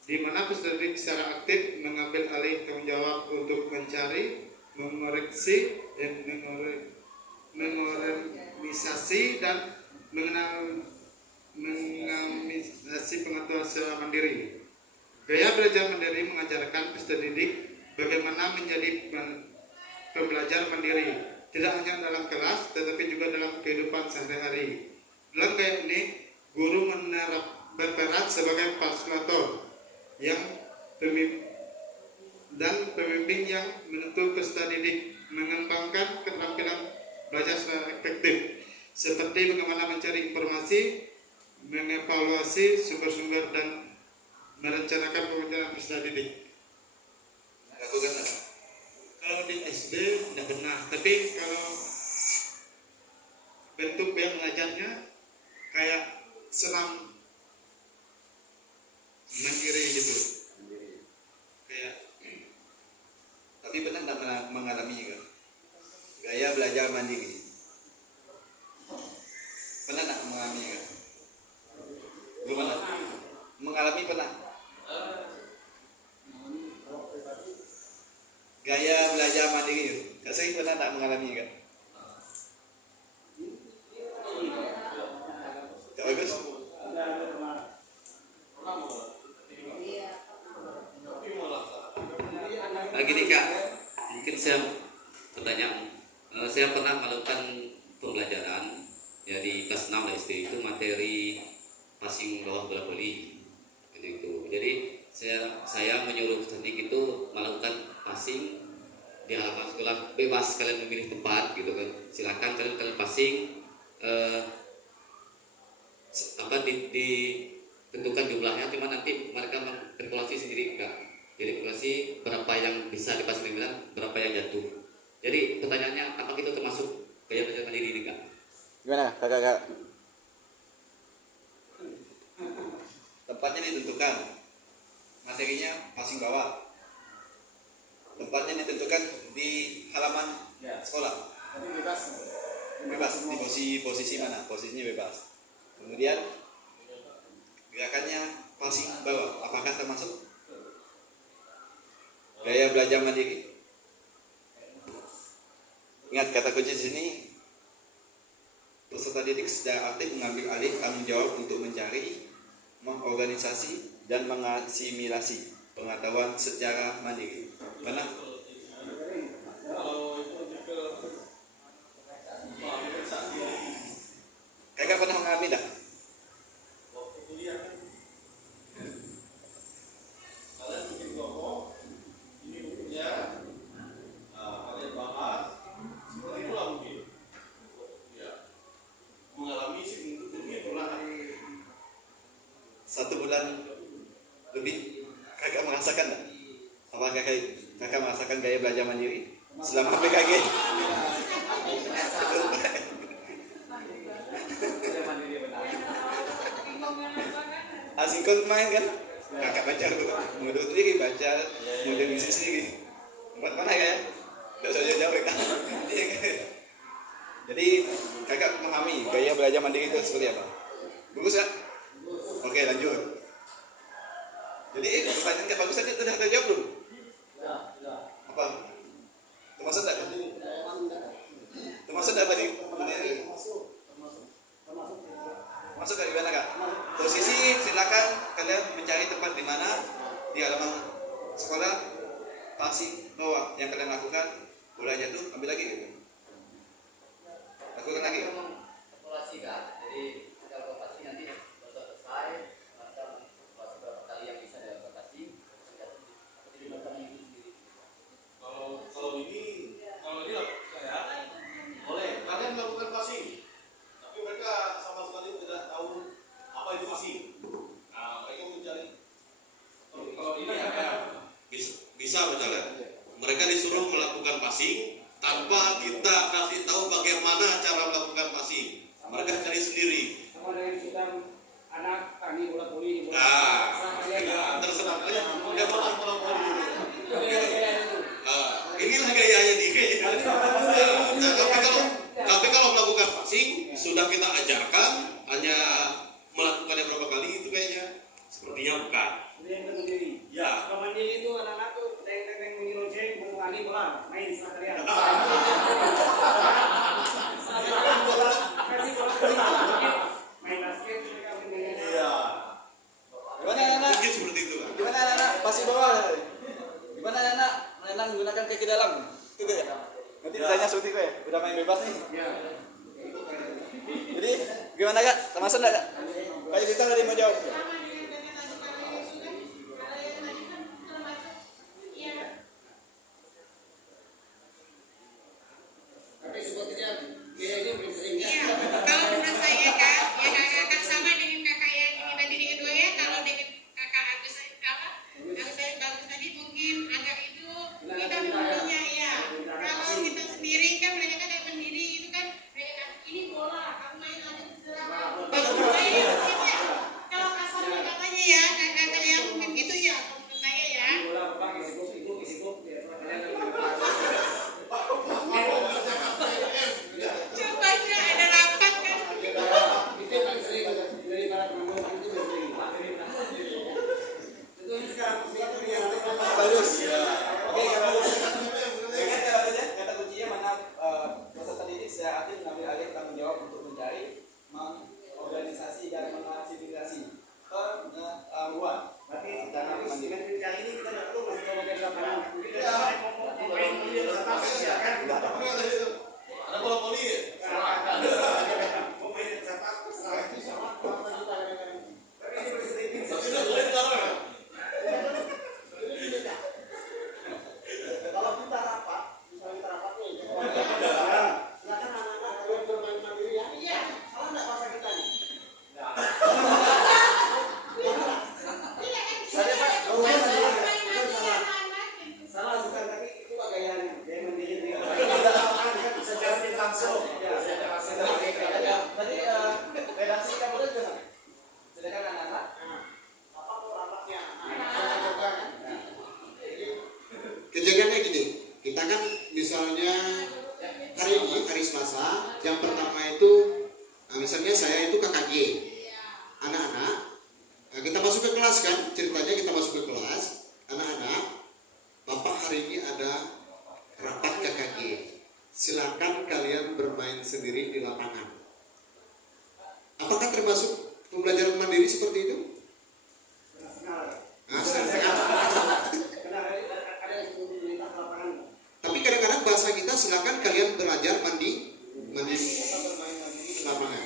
di mana peserta didik secara aktif mengambil alih tanggung jawab untuk mencari, memeriksi, dan memorisasi dan menganalisasi pengetahuan secara mandiri. Gaya belajar mandiri mengajarkan peserta didik bagaimana menjadi pembelajar mandiri, tidak hanya dalam kelas tetapi juga dalam kehidupan sehari-hari. Dalam gaya ini, guru berperan sebagai fasilitator yang pembimbing yang menuntut peserta didik mengembangkan keterampilan belajar secara efektif, seperti bagaimana mencari informasi, mengevaluasi sumber-sumber, dan merencanakan pembelajaran peserta didik. Lakukan apa? Kalau di SD tidak pernah, tapi kalau bentuk yang mengajarnya kayak senam mandiri gitu. Kayak Tapi pernah tidak mengalami juga gaya belajar mandiri? Pernah tidak mengalami juga? Belum pernah? Mengalami pernah? Gaya belajar mandiri, Kak Sri pernah tak mengalami juga? Kak Bagus? Gini Kak, mungkin saya pertanyaan, saya pernah melakukan pembelajaran ya di kelas 6 SD itu materi passing bawah bola voli itu. Jadi saya menyuruh teknik itu melakukan passing di halaman sekolah, bebas kalian memilih tempat gitu kan, silakan kalian passing ditentukan jumlahnya, cuma nanti mereka berkalkulasi sendiri enggak. Jadi kalkulasi berapa yang bisa dipasang dengan berapa yang jatuh. Jadi pertanyaannya, apakah itu termasuk gaya belajar mandiri ini Kak? Gimana kakak? Tempatnya ditentukan, materinya passing bawah. Tempatnya ditentukan di halaman sekolah. Bebas di posisi mana? Posisinya bebas. Kemudian gerakannya passing bawah. Apakah termasuk gaya belajar mandiri? Ingat kata kunci di sini, peserta didik secara aktif mengambil alih tanggung jawab untuk mencari, mengorganisasi, dan mengasimilasi pengetahuan secara mandiri. Pernah? Kakak pernah mengalami tak? Satu bulan lebih kakak merasakan tak? Apakah kakak merasakan gaya belajar mandiri selama PKG? Asinkron main kan? Kakak baca modul sendiri, baca modul bisnis sendiri. Buat mana ya? Tidak usah jauh-jauh kan? Jadi kakak memahami gaya belajar mandiri itu seperti apa? Bagus kan? Oke, lanjut. Jadi pertanyaan Kak Bagus tadi sudah terjawab belum? Apa? Termasuk tak? Termasuk tak tadi? Masuk ke gimana Kak? Posisi silakan kalian mencari tempat di mana di halaman sekolah, passing bawah yang kalian lakukan, bola jatuh, ambil lagi gitu. Lakukan lagi. Kalkulasi Kak, jadi kalau passing nanti selesai, maka kalkulasi berapa kali yang bisa dilakukan passing, jadi melakukan itu sendiri. Kalau ini saya boleh kalian melakukan passing, tapi mereka sama sekali tidak tahu apa itu passing. Nah, mereka mencari. Kalau ini apa? Bisa misalnya mereka disuruh melakukan passing tanpa kita kasih tahu bagaimana cara melakukan passing. Mereka cari sendiri. Sama dengan kita anak tani bola voli. Terserah kalian. Dia malah bola voli. Inilah gayanya dia. Tapi kalau melakukan passing sudah kita ajarkan, hanya melakukannya berapa kali itu kayaknya sepertinya bukan. Ya. Kalau mandiri itu anak-anak tuh teng-teng bunyi lonceng, bunyi ani bola, main sekalian. Kasih bola Gimana kak? Termasuk enggak kak? Kayak kita tadi mau jawab. Tapi sebetulnya gaya ini belum sering ya. Iya, kalau menurut saya kan, ya kakak sama dengan kakak yang ini tadi di kedua ya. Kalau dengan kakak Agus saya bagus tadi mungkin agak itu kita memilihnya ya. Kalau kita sendiri kan mereka kan yang mandiri itu kan mereka kan ini bola, kamu main aja terserah. Kalau kasarnya katanya ya, kakak yang mungkin gitu ya, kalau menurut saya ya. Bola apa isi kok ya. Coba aja ada rapat kan. Itu yang paling sering dari para penonton itu yang sering. Tentunya sekarang Bagus. Oke, bagus. Ingat ya aja kata kuncinya mana peserta didik secara aktif mengambil alih tanggung jawab untuk mencari, mengorganisasi dan mengasimilasi pengetahuan. Berarti cara mandiri. Kali ini kita nggak perlu masuk ke bagian lapangan. Kita main ini Ada bola voli ya? Sudah boleh sekarang ya? kalau kita rapat, misalnya kita rapat nih, silakan anak-anak kalian bermain mandiri ya. Iya. Salah nggak bahasa kita nih? Salah bukan, tapi itu gayanya, gaya mandiri. secara tidak langsung. Tadi redaksi kamu kan juga. Sedangkan anak-anak Apa tuh rapatnya? Kejadiannya gini, kita kan misalnya hari ini, hari Selasa, jam pertama itu, misalnya saya itu KKG, anak-anak, kita masuk ke kelas kan, ceritanya kita masuk ke kelas, anak-anak, Bapak hari ini ada rapat KKG, silakan kalian bermain sendiri di lapangan. Apakah termasuk pembelajaran mandiri seperti itu? Nah, setengah. Tapi kadang-kadang bahasa kita silakan kalian belajar mandi lapangan.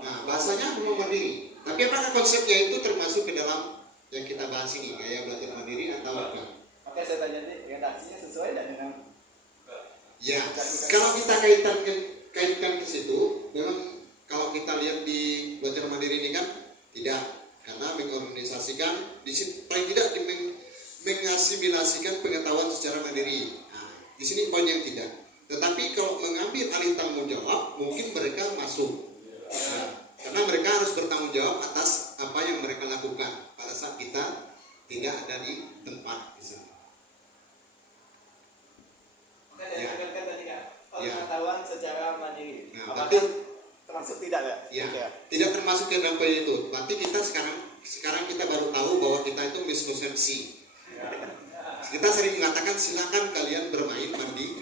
Nah, bahasanya belum mandiri. Tapi apakah konsepnya itu termasuk ke dalam yang kita bahas ini, kayak belajar mandiri atau bukan? Oke, saya tanya nih, redaksinya sesuai tidak dengan Ya, kalau kita kaitkan ke situ, memang kalau kita lihat di belajar mandiri ini kan tidak, karena mengorganisasikan di sini paling tidak mengasimilasikan pengetahuan secara mandiri. Nah, di sini poin yang tidak. Tetapi kalau mengambil alih tanggung jawab, mungkin mereka masuk. Nah, karena mereka harus bertanggung jawab atas apa yang mereka lakukan pada saat kita tidak ada di tempat di sana. Oke, saya katakan tadi kan pengetahuan secara mandiri. Nah, Apakah berarti termasuk tidak ya? ya, Oke. tidak termasuk ke dalam poin itu. Berarti kita sekarang kita baru tahu bahwa kita itu miskonsepsi. Kita sering mengatakan silakan kalian bermain mandiri.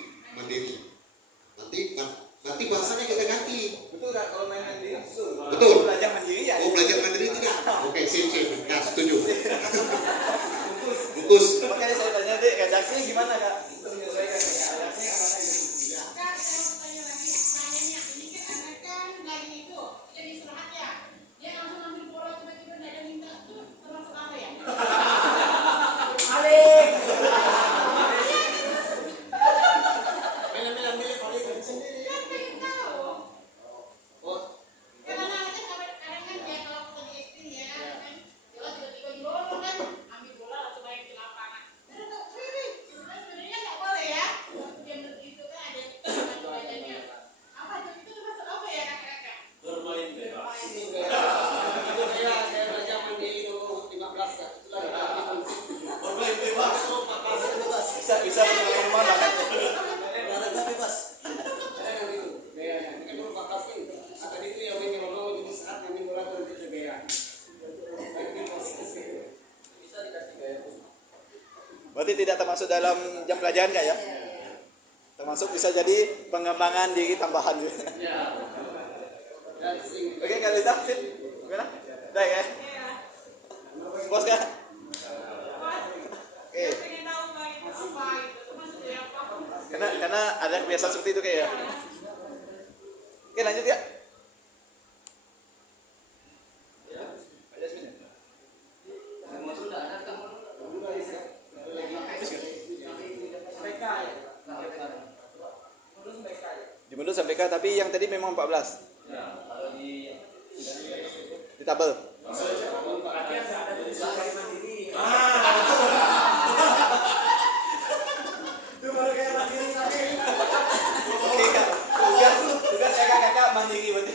Berarti bahasanya kita ganti. Betul nggak kalau main mandiri? Betul. Belajar mandiri ya? Oh, belajar mandiri tidak? Oke, sip. Nah, setuju. Bungkus. Makanya saya tanya deh, redaksinya gimana kak? Itu menyesuaikan redaksinya gimana gitu? Kak, saya mau tanya lagi, pertanyaannya ini kan anak kan lagi itu, jadi istirahat ya. Dia langsung ambil bola tiba-tiba nggak ada minta, itu termasuk apa ya? Kan pengen tahu. Kan anak-anak kan kadang kan ya kalau aku tadi SD ya kan, dia tiba-tiba nyolong kan, ambil bola langsung main di lapangan. Terus kok ini sebenarnya nggak boleh ya. Dia begitu kan ada pelajarannya. Apa itu termasuk apa ya kakak-kakak? Bermain bebas. Itu saya belajar mandiri nomor 15 Kak. Itu lagi Bermain bebas. Bisa mengalami mana kan? olahraga bebas. Ada yang itu gayanya. Kan dulu Pak Kafin, tadi itu yang main ngomong di saat yang bola berhenti ke gaya. Bisa dikasih gaya. Berarti tidak termasuk dalam jam pelajaran kak ya? Termasuk bisa jadi pengembangan diri tambahan juga. Dan sering Oke, Kak Lita, sip. Gimana? Baik ya? Bos kak? Oke. Pengen tahu lagi apa gitu, termasuk dari apa? Karena ada kebiasaan seperti itu kayak ya. Oke, lanjut ya. kakak, tapi yang tadi memang 14. Di tabel. Oke kak, tugas kakak mandiri berarti.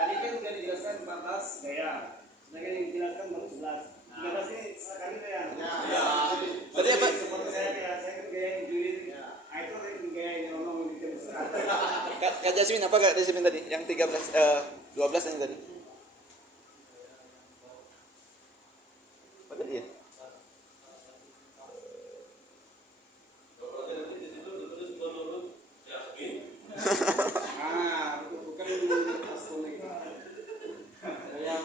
Tadi kan sudah dijelaskan 14 gaya. Sedangkan yang dijelaskan baru 11. 13 ini sekali gaya. Tadi apa? Seperti saya kan gaya yang juri. Itu gaya yang ngomong gitu. Kak Jasmine apa Kak Jasmine tadi? Yang 12 yang tadi. Apa tadi ya? Bukan astronomi.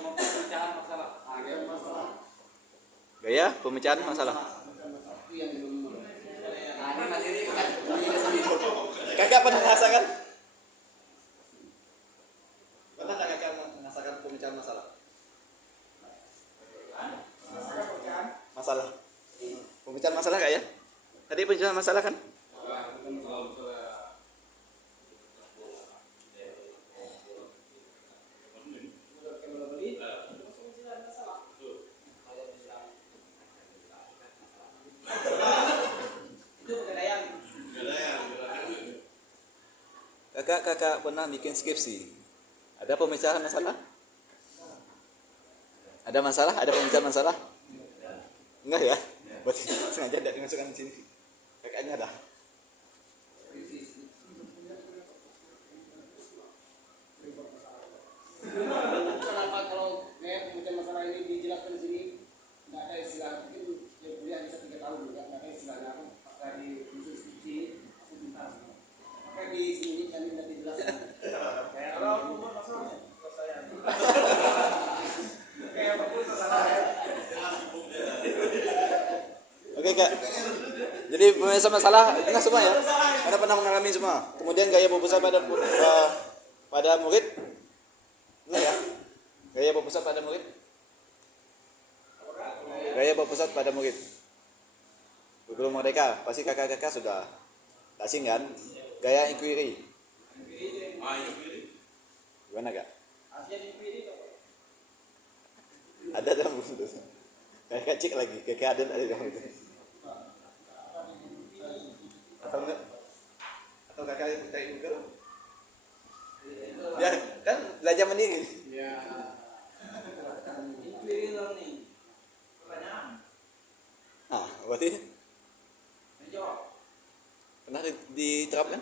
Gaya pemecahan masalah. Gaya masalah. Gaya pemecahan masalah. Kakak pernah merasakan? Pernah tak kakak merasakan pemecahan masalah? Masalah. Pemecahan masalah kak ya? Tadi pemecahan masalah kan? Kakak pernah bikin skripsi. Ada pemecahan masalah? Ada masalah? Ada pemecahan masalah? Enggak ya? Berarti sengaja tidak dimasukkan di sini. Kakaknya ada. Kenapa kalau gaya pemecahan masalah ini dijelaskan di sini nggak ada istilah, mungkin dia kuliah bisa 3 tahun juga nggak ada istilahnya apa pas dari khusus skripsi langsung tuntas. Maka di sini kami tidak dijelaskan. Kayak kalau umur masalah saya. Kayak apapun masalah ya. Oke kak. Jadi pemecahan masalah enggak semua ya? Anda pernah mengalami semua. Kemudian gaya berpusat pada murid? Enggak ya? Gaya berpusat pada murid? Gaya berpusat pada murid. Guru mereka pasti kakak-kakak sudah asing kan? Gaya inquiry. Gimana kak? Ada dalam buku itu. Kakak cek lagi, kakak ada dalam itu. Atau enggak? Atau kakak cari Google? Ya kan belajar mandiri. Ya. Nah, berarti pernah diterapkan?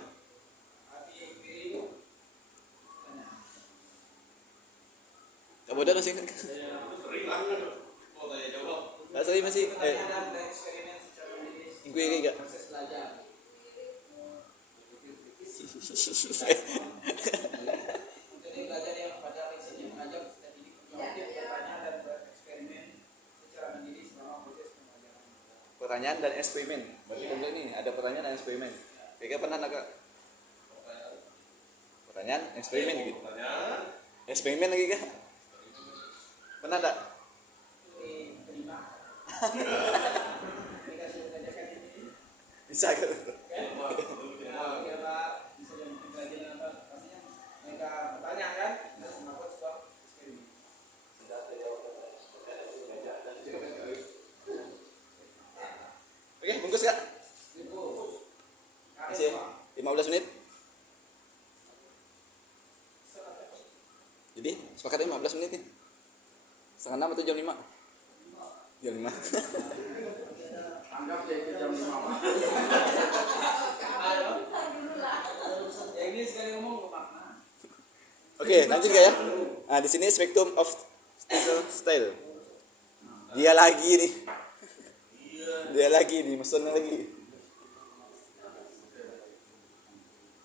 Kamu udah masih kan? Nggak sering masih inquiry gak? Pertanyaan dan eksperimen. Berarti komplek nih ada pertanyaan dan eksperimen. Kayaknya pernah nggak? Pertanyaan, eksperimen gitu. Eksperimen lagi kah? Pernah tak? Bisa kan? Oke, bungkus kak. Masih 15 menit. Jadi sepakatnya 15 menit nih. Setengah 6 atau jam 5? Jam 5. Anggap ya itu jam 5. Yang ini sekali ngomong makna. Oke, lanjut ya. Nah, di sini spectrum of style. Dia lagi nih. Dia lagi nih, mesennya lagi.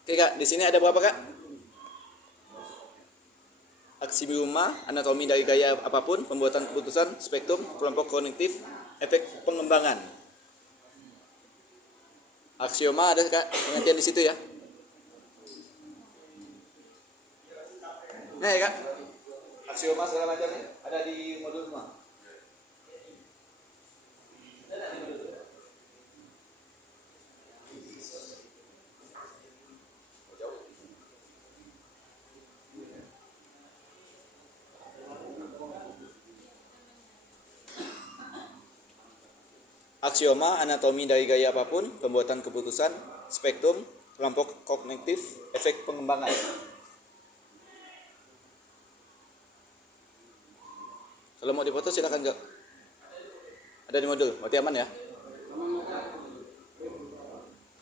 Oke kak, di sini ada berapa kak? Aksioma, anatomi dari gaya apapun, pembuatan keputusan, spektrum, kelompok kognitif, efek pengembangan. Aksioma ada kak, pengertian di situ ya. Nah ya kak, aksioma segala macamnya ada di modul semua. Aksioma, anatomi dari gaya apapun, pembuatan keputusan, spektrum, kelompok kognitif, efek pengembangan. Kalau mau dipoto silakan kak. Ada di modul, berarti aman ya.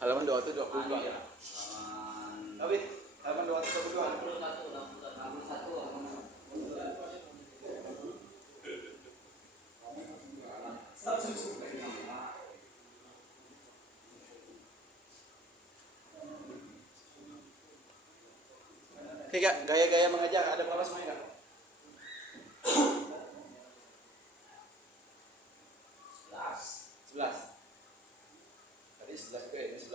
Halaman 222 ya. Tapi halaman 222. Oke kak, gaya-gaya mengajar ada berapa semuanya kak? 11. Tadi 11 juga ini 11.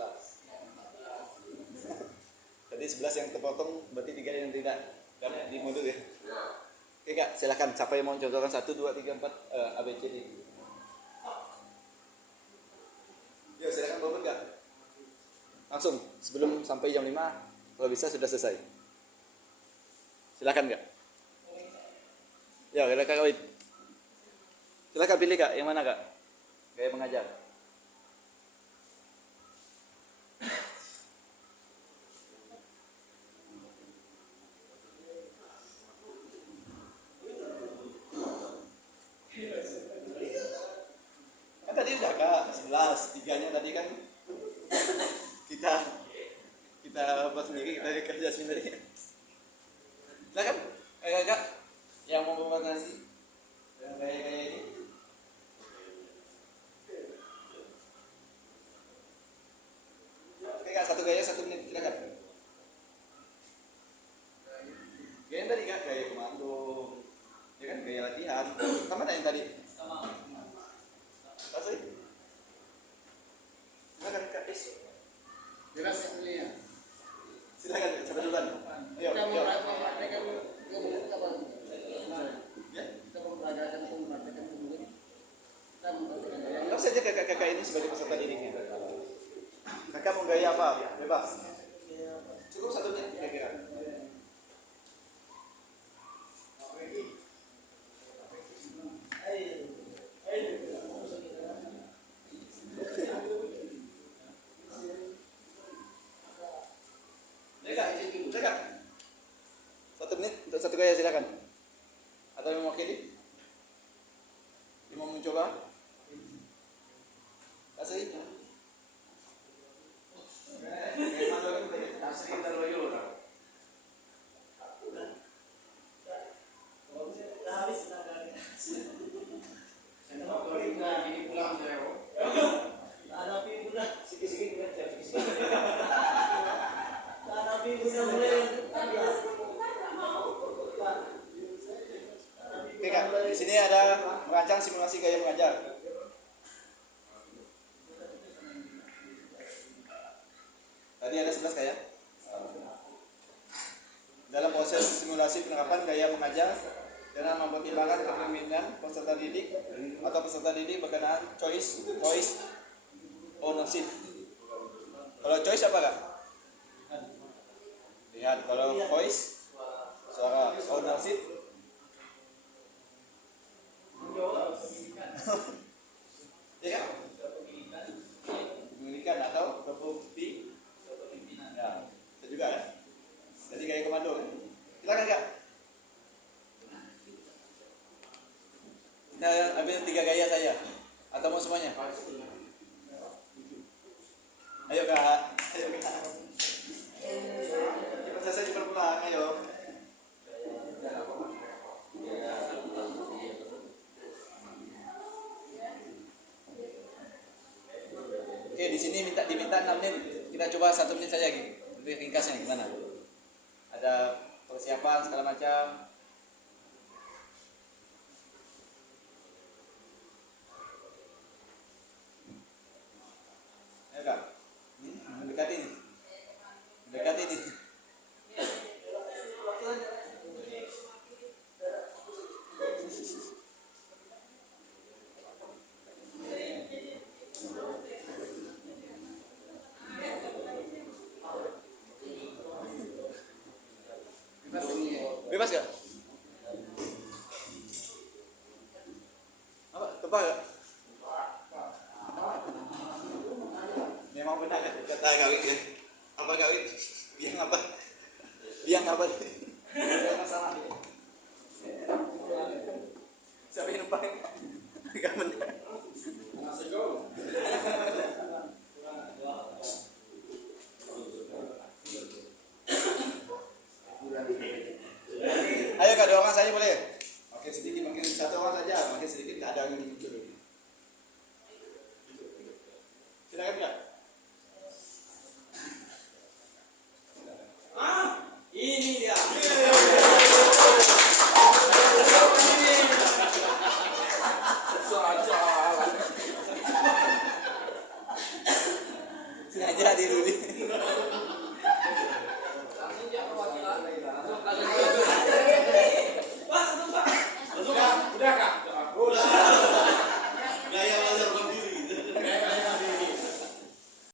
Tadi 11 yang terpotong, berarti 3 yang tidak di modul ya. Oke kak, silakan siapa yang mau contohkan 1, 2, 3, 4 ABCD. Yuk silakan bobot kak. Langsung sebelum sampai jam 5 kalau bisa sudah selesai. Silakan kak. Ya, kak Kawin. Silakan pilih kak, yang mana kak? Gaya mengajar. Kan tadi udah kak, 11, 3-nya tadi kan kita buat sendiri, kita kerja sendiri. Silakan, kak, yang mau membuat nasi, yang gaya-gaya ini. Oke kak, 1 gaya 1 menit, silakan. Gaya yang tadi kak, gaya komando, ya kan, gaya latihan. Sama yang tadi. Kasih. Silakan kak, Jelas yang mulia. silakan siapa duluan? Ayo, Kita ayo. mempraktekkan kemudian apa? Ya. Kita mempraktekkan kemudian. Kita mempraktekkan gaya. Anggap saja kakak-kakak ini sebagai peserta didiknya. Kakak mau gaya apa? Bebas. Cukup 1 menit kira-kira. Kak. 1 menit untuk 1 gaya silakan. Atau yang mewakili? Yang mau mencoba? Kasih. Oke kak, di sini ada merancang simulasi gaya mengajar. Tadi ada 11 gaya. Dalam proses simulasi penerapan gaya mengajar dengan mempertimbangkan kepemimpinan peserta didik atau peserta didik berkenaan choice, voice, ownership. Kalau choice apa kak? Lihat, kalau voice, suara, ownership. Ya kan? Kepemilikan atau kepemimpinan. Ya, itu juga ya. Jadi gaya komando kan? Silakan kak. Kita ambil 3 gaya saya. Atau mau semuanya? Ayo kak. Ayo kak. Cepat selesai cepat pulang. Ayo. Oke, di sini diminta 6 menit. Kita coba 1 menit saja gitu. Lebih ringkasnya gimana? Ada persiapan segala macam. Ayo kak. Mendekati nih. Mendekati nih. nggak 2 orang saja boleh? Makin sedikit, makin 1 orang saja, makin sedikit nggak ada yang